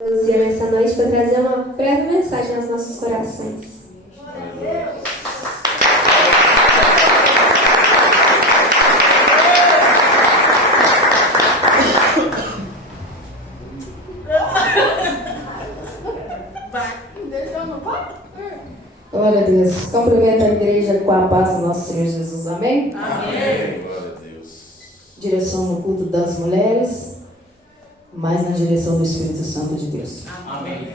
Luciana essa noite para trazer uma breve mensagem aos nossos corações. Glória a Deus. Cumprimento a igreja com a paz do nosso Senhor Jesus. Amém? Amém. Glória a Deus. Direção no culto das mulheres, mas na direção do Espírito Santo de Deus. Amém.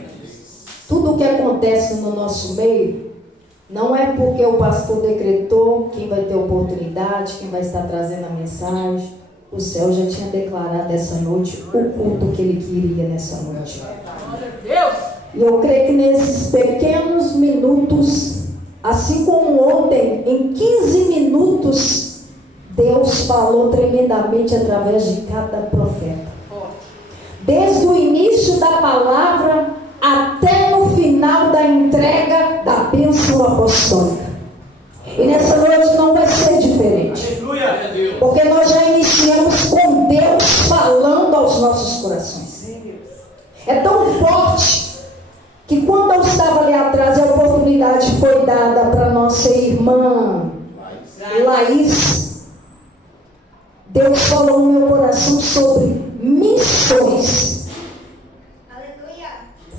Tudo o que acontece no nosso meio não é porque o pastor decretou quem vai ter oportunidade, quem vai estar trazendo a mensagem. O céu já tinha declarado essa noite o culto que ele queria nessa noite. E eu creio que nesses pequenos minutos, assim como ontem, em 15 minutos, Deus falou tremendamente através de cada profeta. Desde o início da palavra até no final da entrega da bênção apostólica. E nessa noite não vai ser diferente. Porque nós já iniciamos com Deus falando aos nossos corações. É tão forte que quando eu estava ali atrás, a oportunidade foi dada para nossa irmã Laís. Deus falou no meu coração sobre missões. Aleluia.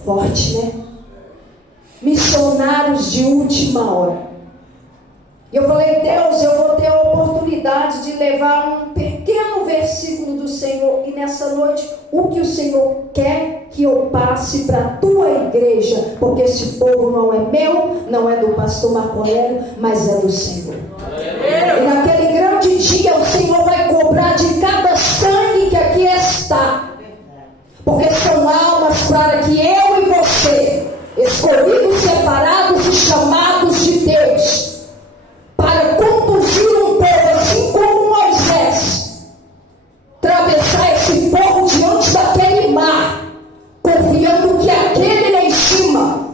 Forte, né? Missionários de última hora. E eu falei, Deus, eu vou ter a oportunidade de levar um pequeno versículo do Senhor. E nessa noite, o que o Senhor quer que eu passe para a tua igreja. Porque esse povo não é meu, não é do pastor Marco Aurélio, mas é do Senhor. E naquele grande dia, o Senhor vai cobrar de cada sangue que aqui está. Porque são almas para que eu e você, escolhidos, separados e chamados de Deus, para conduzir um povo assim como Moisés, atravessar esse povo diante daquele mar, confiando que aquele lá em cima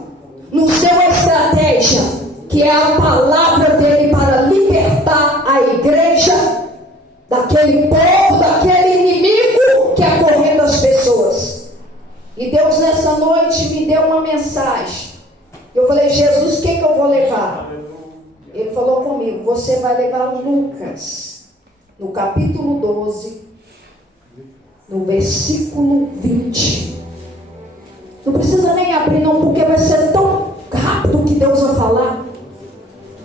nos deu a estratégia, que é a palavra dele para libertar a igreja daquele povo, daquele inimigo que acorrenta as pessoas. E Deus nessa noite me deu uma mensagem. Eu falei, Jesus, o que eu vou levar? Ele falou comigo, você vai levar Lucas, no capítulo 12, no versículo 20. Não precisa nem abrir não, porque vai ser tão rápido que Deus vai falar.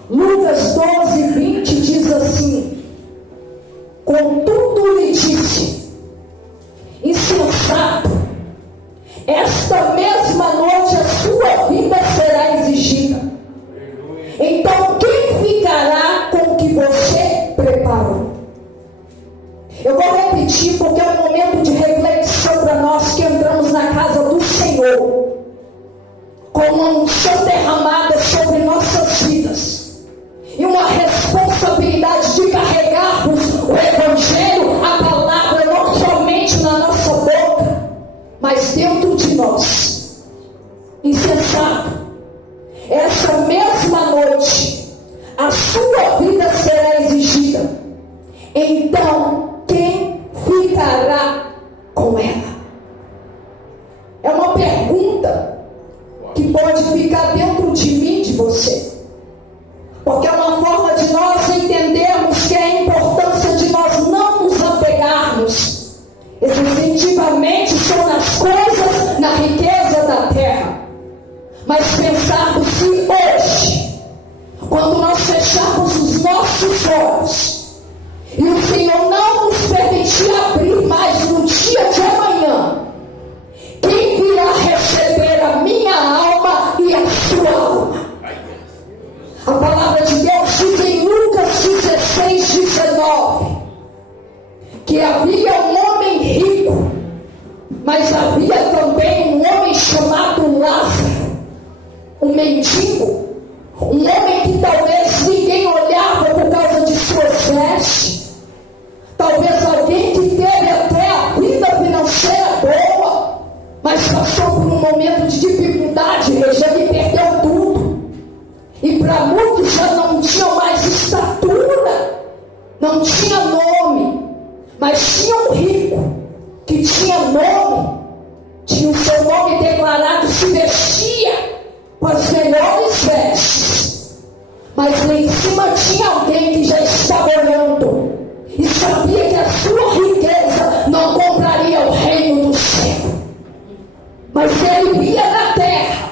Lucas 12, 20 diz assim: contudo lhe disse, insensato, esta mesma noite a sua vida será exigida. Então quem ficará com o que você preparou? Eu vou repetir porque é um momento de reflexão para nós que entramos na casa do Senhor, com uma unção derramada sobre nossas vidas e uma responsabilidade de carregarmos o Evangelho, a palavra, não somente na nossa boca, mas dentro de nós. Insensato, essa mesma noite a sua vida será exigida. Então quem ficará com ela? É uma pergunta que pode ficar dentro de mim, de você, porque é uma forma de nós entendermos que é a importância de nós não nos apegarmos excessivamente só nas coisas, na riqueza da terra, mas pensarmos que hoje, quando nós fecharmos os nossos olhos e o Senhor não nos permitir abrir mais no dia de amanhã, quem virá receber a minha alma e a sua alma? A palavra de Deus diz em Lucas 16, 19 que havia um homem rico, mas havia também um homem chamado Lázaro, um mendigo, um homem que talvez ninguém olhava por causa de suas vestes, talvez alguém que teve até a vida financeira boa, mas passou por um momento de dificuldade, já que perdeu tudo, e para muitos já não tinha mais estatura, não tinha nome, mas tinha um rico que tinha nome, tinha o seu nome em cima tinha alguém que já estava olhando e sabia que a sua riqueza não compraria o reino do céu. Mas ele via na terra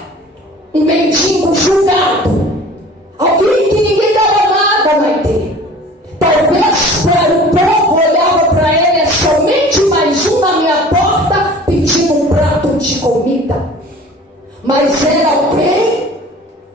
um mendigo julgado, alguém que ninguém dava nada na ter. Talvez para o povo olhava para ele, é somente mais um na minha porta pedindo um prato de comida. Mas era alguém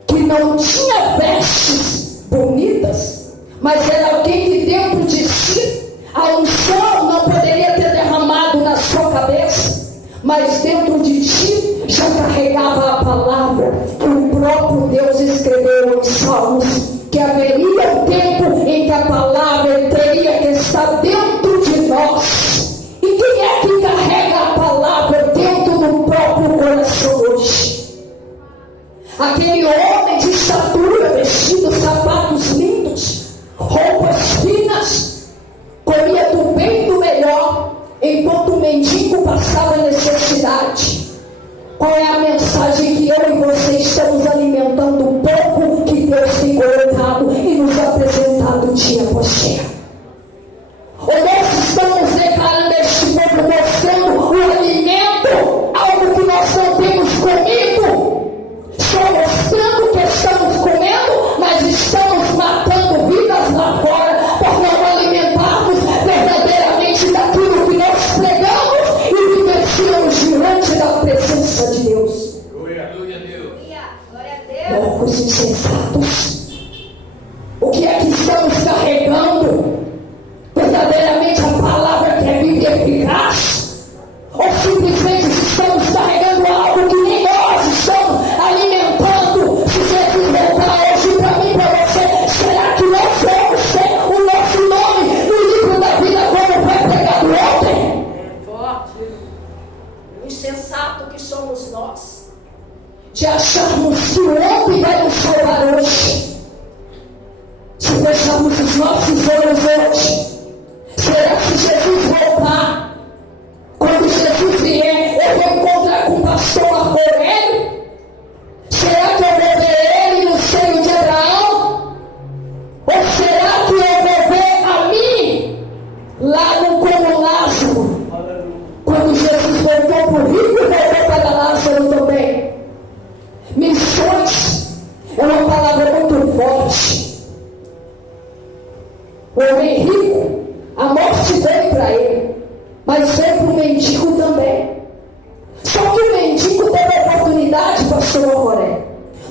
que não tinha vestes bonitas, mas era alguém que dentro de si a unção não poderia ter derramado na sua cabeça, mas dentro de ti já carregava a palavra que o próprio Deus escreveu em Salmos, que haveria um tempo em que a palavra teria que estar dentro de nós. E quem é que carrega a palavra dentro do próprio coração hoje? Aquele homem de estatura, vestido sapatos lindos, roupas finas, comia do bem e do melhor, enquanto o mendigo passava necessidade. Qual é a mensagem que eu e você estamos alimentando o povo que Deus tem colocado e nos apresentado dia após dia? Ou nós estamos declarando este povo mostrando o alimento, algo que nós não temos comido, só mostrando que estamos comendo, mas estamos matando vidas lá fora por não alimentarmos verdadeiramente daquilo que nós pregamos e vivenciamos diante da presença de Deus. Glória a Deus. Loucos insensatos, o que é que estamos carregando? Verdadeiramente a palavra que é viva e eficaz? Ou simplesmente estamos carregando algo que nem nós estamos alimentando? Se Jesus voltar hoje para mim e para você, será que nós vamos ter o nosso nome no livro da vida como foi pregado ontem? Forte. O insensato que somos nós, de acharmos que o ontem vai nos salvar hoje. Se fecharmos os nossos olhos hoje, será que Jesus voltar? Quando Jesus vier, eu vou encontrar com o pastor Marco Aurélio? Será que eu vou ver ele no seio de Abraão? Ou será que eu vou ver a mim lá no como Lázaro? Quando Jesus voltou para o rico e voltou para Lázaro também. Missões é uma palavra muito forte. O homem rico, a morte veio para ele, mas veio para o mendigo também. Só que o mendigo teve a oportunidade, pastor Aurélio,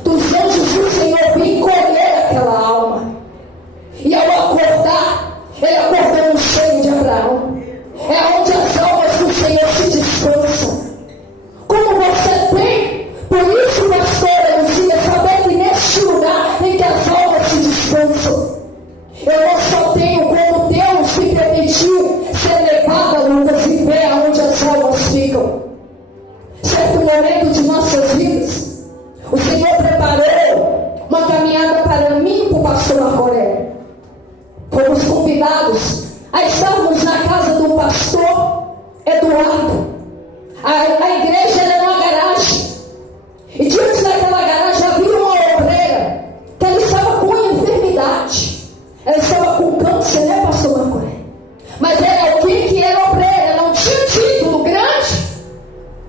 dos anjos do Senhor vir colher aquela alma. E ao acordar, ele acordou no seio de Abraão. É onde as almas do Senhor se descansam. Como você tem, por isso, pastora Luzia, saber que neste lugar em que as almas se descansam, eu não só tenho como Deus me permitiu ser levada, Lucas, e ver aonde as almas ficam. Certo momento de nossas vidas, o Senhor preparou uma caminhada para mim e para o pastor Marco Aurélio. Fomos convidados a estarmos na casa do pastor Eduardo. A igreja era numa garagem. E diante daquela garagem havia uma obreira que ela estava com enfermidade. Ela estava com câncer, né, pastor Marco Aurélio? Mas era alguém que era obreira, não tinha título grande.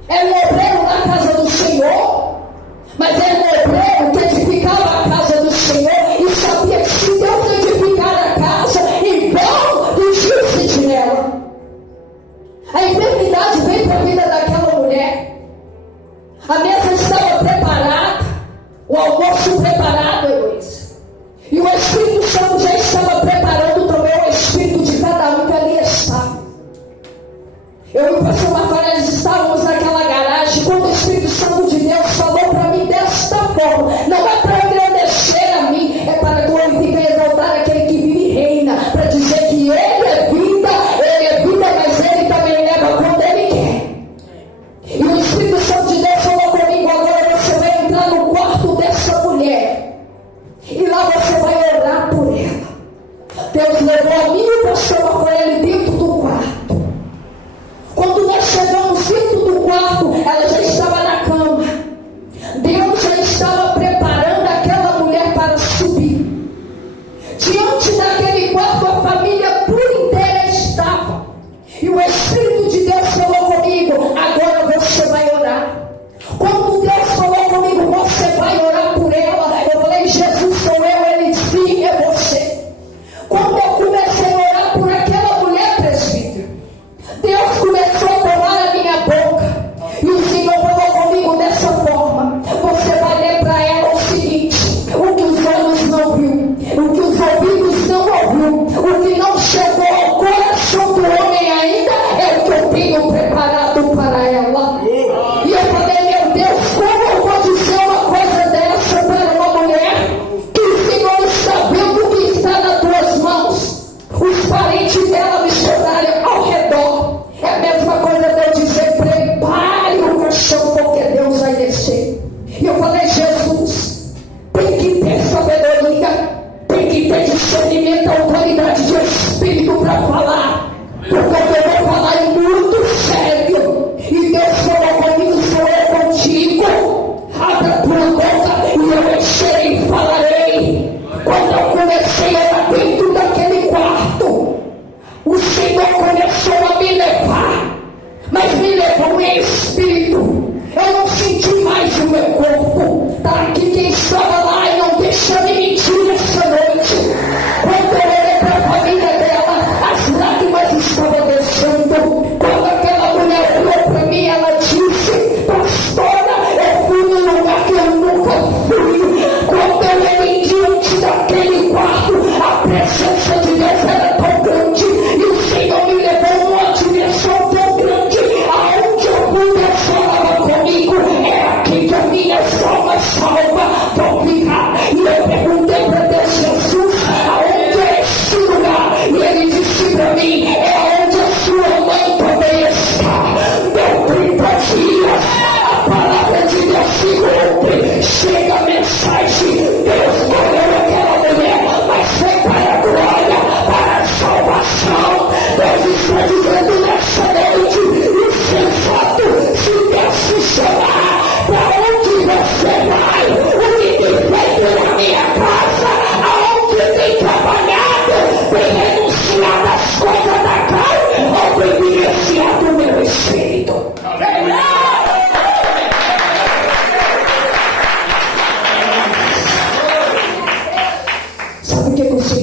Era um obreiro na casa do Senhor.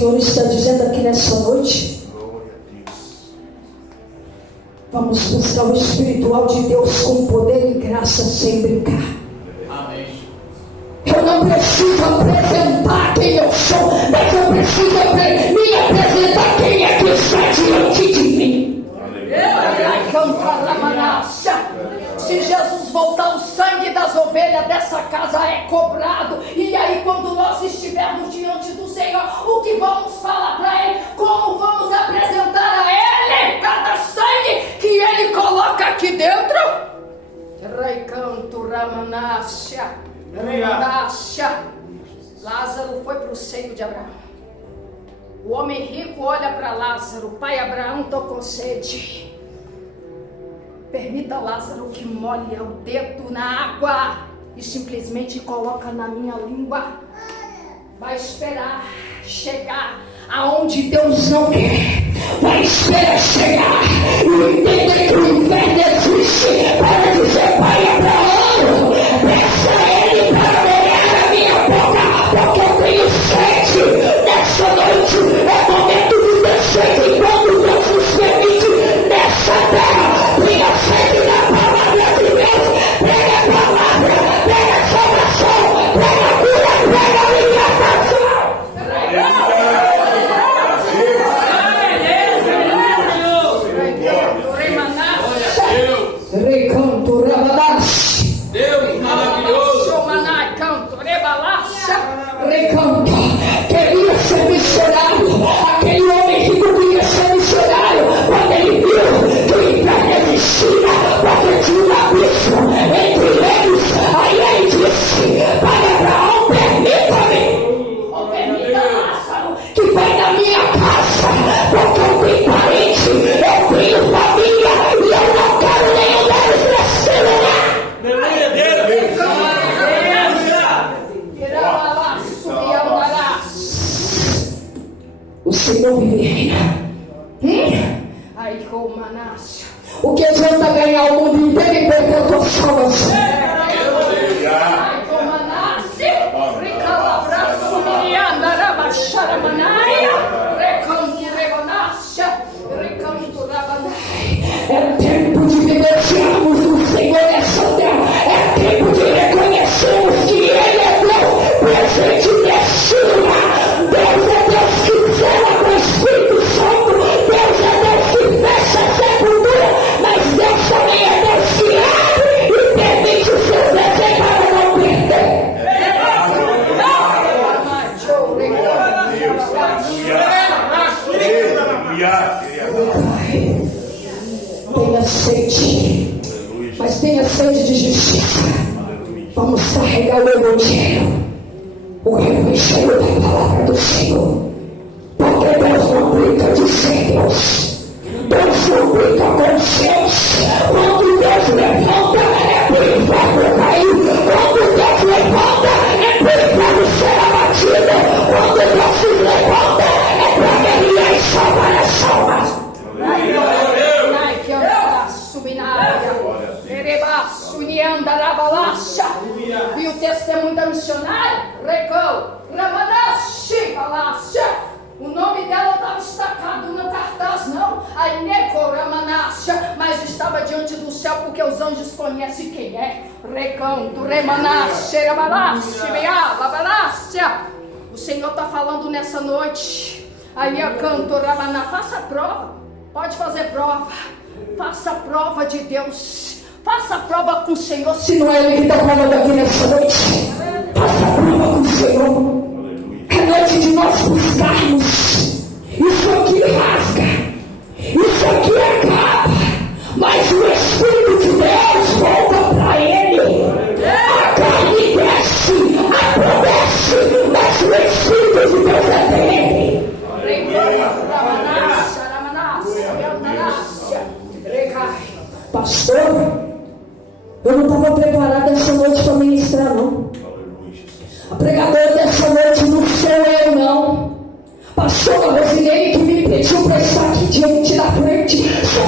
Senhor está dizendo aqui nessa noite? Glória a Deus. Vamos buscar o espiritual de Deus com poder e graça sem brincar. Amém. Eu não preciso apresentar quem eu sou, mas eu preciso me apresentar quem é que está diante de mim. Se Jesus voltar, o sangue das ovelhas dessa casa é cobrado. E aí, quando nós estivermos diante do Senhor, o que vamos falar para Ele? Como vamos apresentar a Ele cada sangue que Ele coloca aqui dentro? Recanto Ramanácia. Lázaro foi para o seio de Abraão. O homem rico olha para Lázaro. Pai Abraão, estou com sede. Permita, Lázaro, que molhe o dedo na água e simplesmente coloca na minha língua. Vai esperar chegar aonde Deus não quer. Vai esperar chegar e entender que o inferno existe para dizer: Pai Abraão, peça a Ele para molhar a minha boca, porque eu tenho sede. Nessa noite é momento de ter sede. E quando Deus nos permite nessa terra, tenha sede da palavra de Deus. Pega a palavra, pega a salvação, pega a cura, pega a libertação. Recanto Rabadash. Deus maravilhoso. Recanto. Queria ser missionário. Aquele homem rico queria ser missionário. Quando ele viu que o inferno existia, porque tinha um abismo entre eles, aí ele disse: Pai Abraão, permita-me. Ou permita Lázaro que vai na minha casa, porque eu tenho parente, eu tenho família e eu não quero nenhum deles nesse lugar. O Senhor vive e reina. Ai, Romanácia. O que adianta ganhar o mundo inteiro e perder a tua salvação? Ai, Romanácia. Recalabraço, Mirianda, Rabaxaramanaia. Recanto, Rebanácia. Recanto, Rabanai. É tempo de vivenciarmos o Senhor nessa terra. É tempo de reconhecermos que Ele é Deus presente nesse lugar. Deus é Deus que cela com o Espírito Santo. Deus é Deus que fecha a sepultura. Mas Deus também é Deus que abre e permite o seu desejo para não perder. Tenha sede, mas tenha sede de justiça. Vamos carregar o evangelho, o evangelho da palavra do Senhor. Porque Deus não brinca de ser Deus. Deus não brinca com os seus. Quando Deus levanta, é para o inferno cair. Quando Deus levanta, é para o inferno ser abatido. Quando Deus se levanta, é para guerrear e salvar as almas. E o testemunho da missionária, Recou, Ramanashi, Palácia. O nome dela estava destacado no cartaz, não. A Ineco Ramanacha, mas estava diante do céu porque os anjos conhecem quem é. Recanto, Remanacha, Ramanacha, Bealabalácia. O Senhor está falando nessa noite. Aí eu canto, Ramaná, faça prova. Pode fazer prova. Faça prova de Deus. Faça prova com o Senhor. Se não é Ele que está falando aqui nessa noite, faça prova com o Senhor. É noite de nós buscarmos. Isso aqui rasga, isso aqui acaba, mas o Espírito de Deus volta para Ele. A carne desce, apodrece, mas o Espírito de Deus é dele. Pastor, eu não estava preparado essa noite para ministrar, não. A pregadora dessa noite não sou eu, não. Pastora Rosilene que me pediu para estar aqui diante da frente. Sou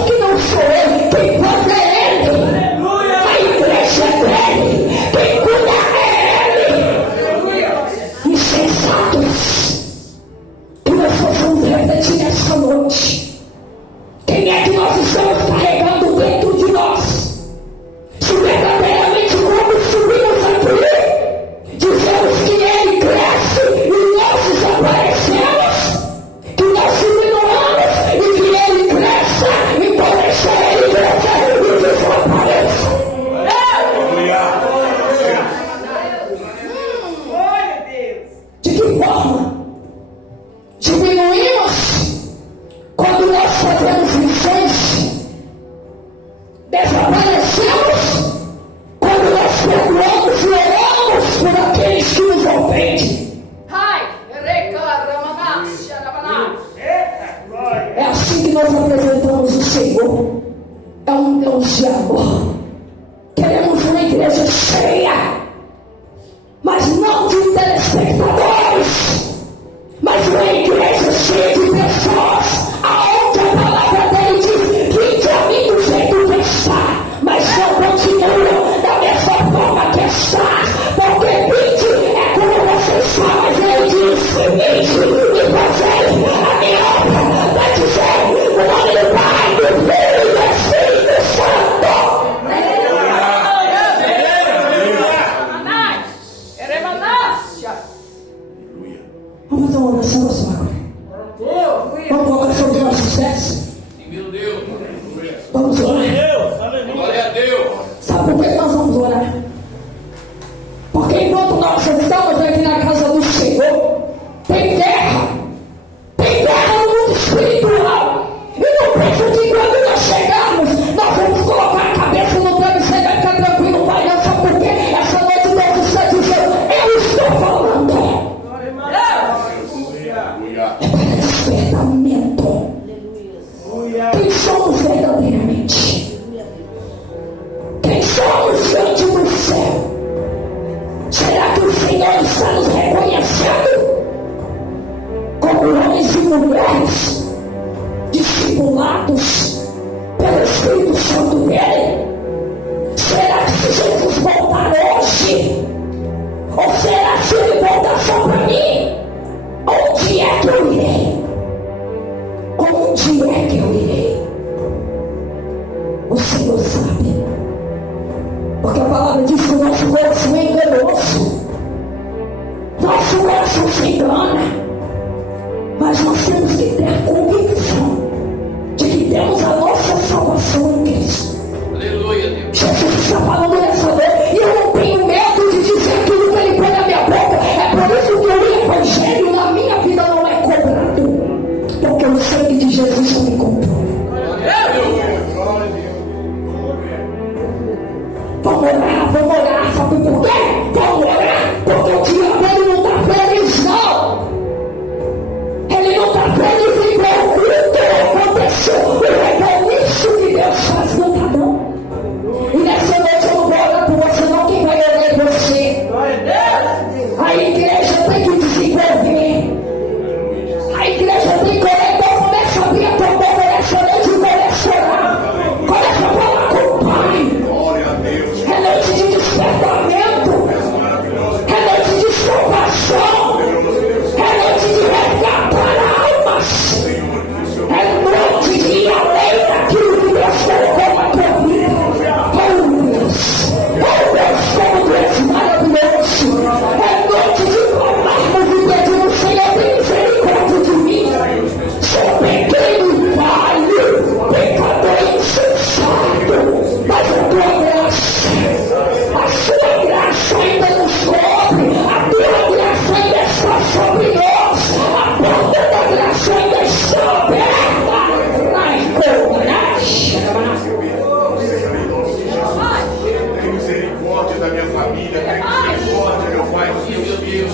da minha família. Tem misericórdia, meu Pai, dos meus filhos.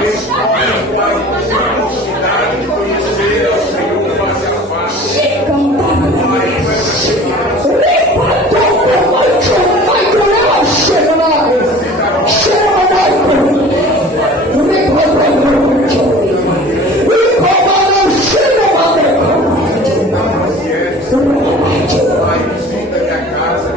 Responde, Pai, a oportunidade de conhecer ao Senhor face a face. Pai, com essa criança. Pai, visita minha casa.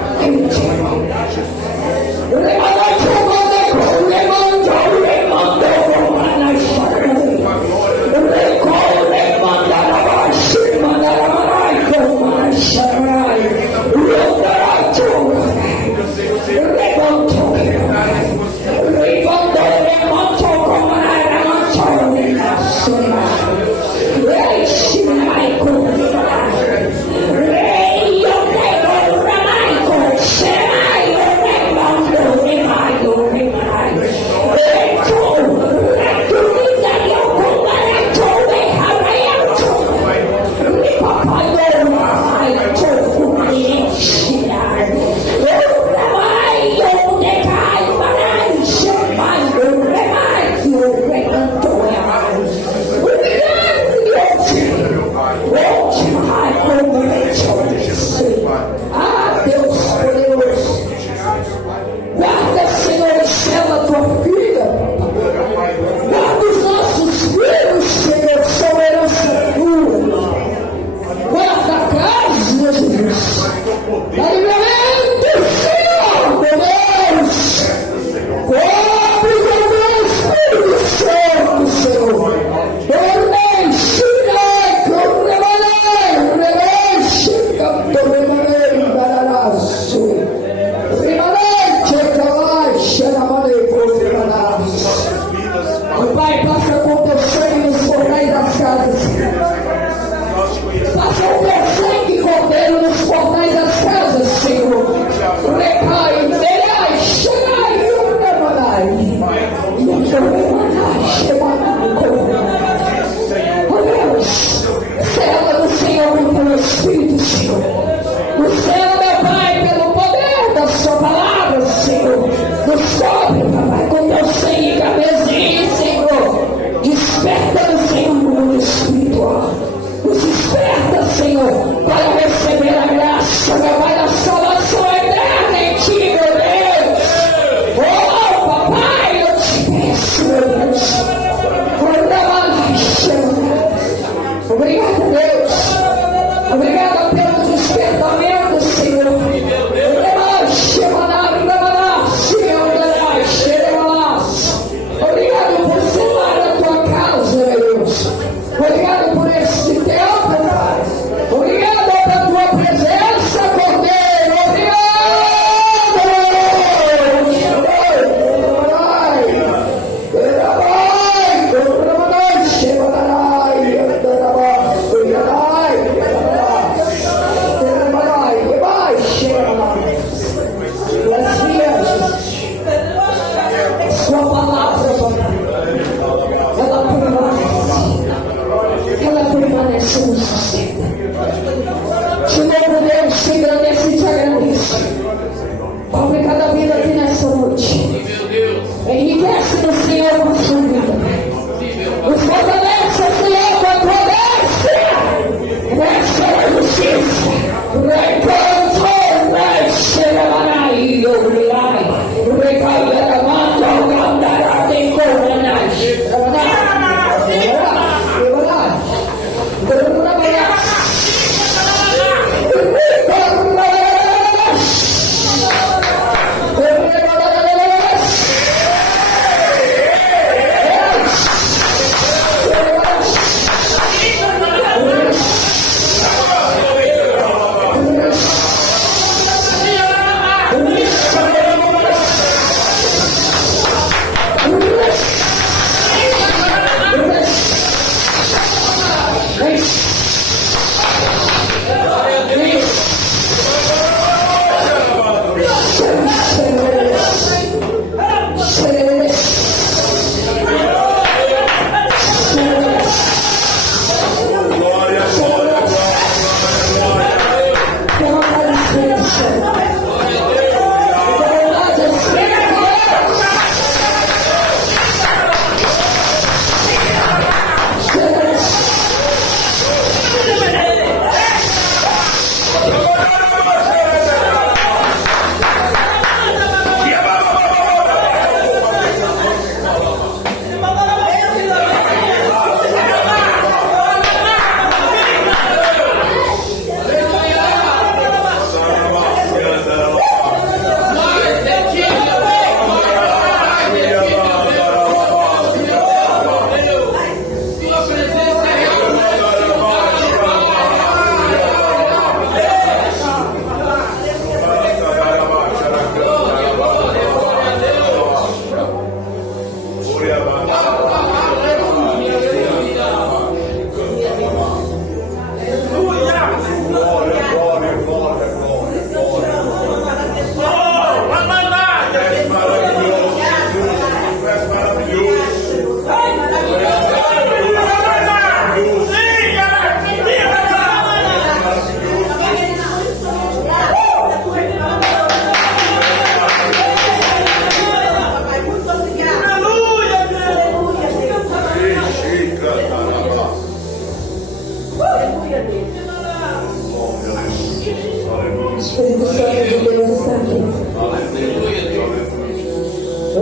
Passa o teu sangue, Cordeiro, nos portais das casas.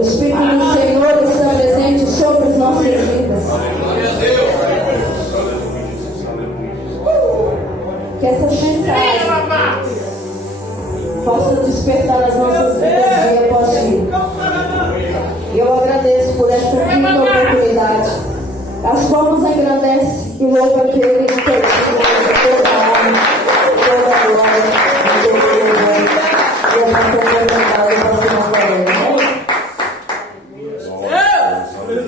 Espírito do Senhor está presente sobre as nossas vidas. Que essas mensagens possam despertar as nossas vidas dia após dia. Eu agradeço por esta quinta oportunidade, as qual nos engrandece e louva aquele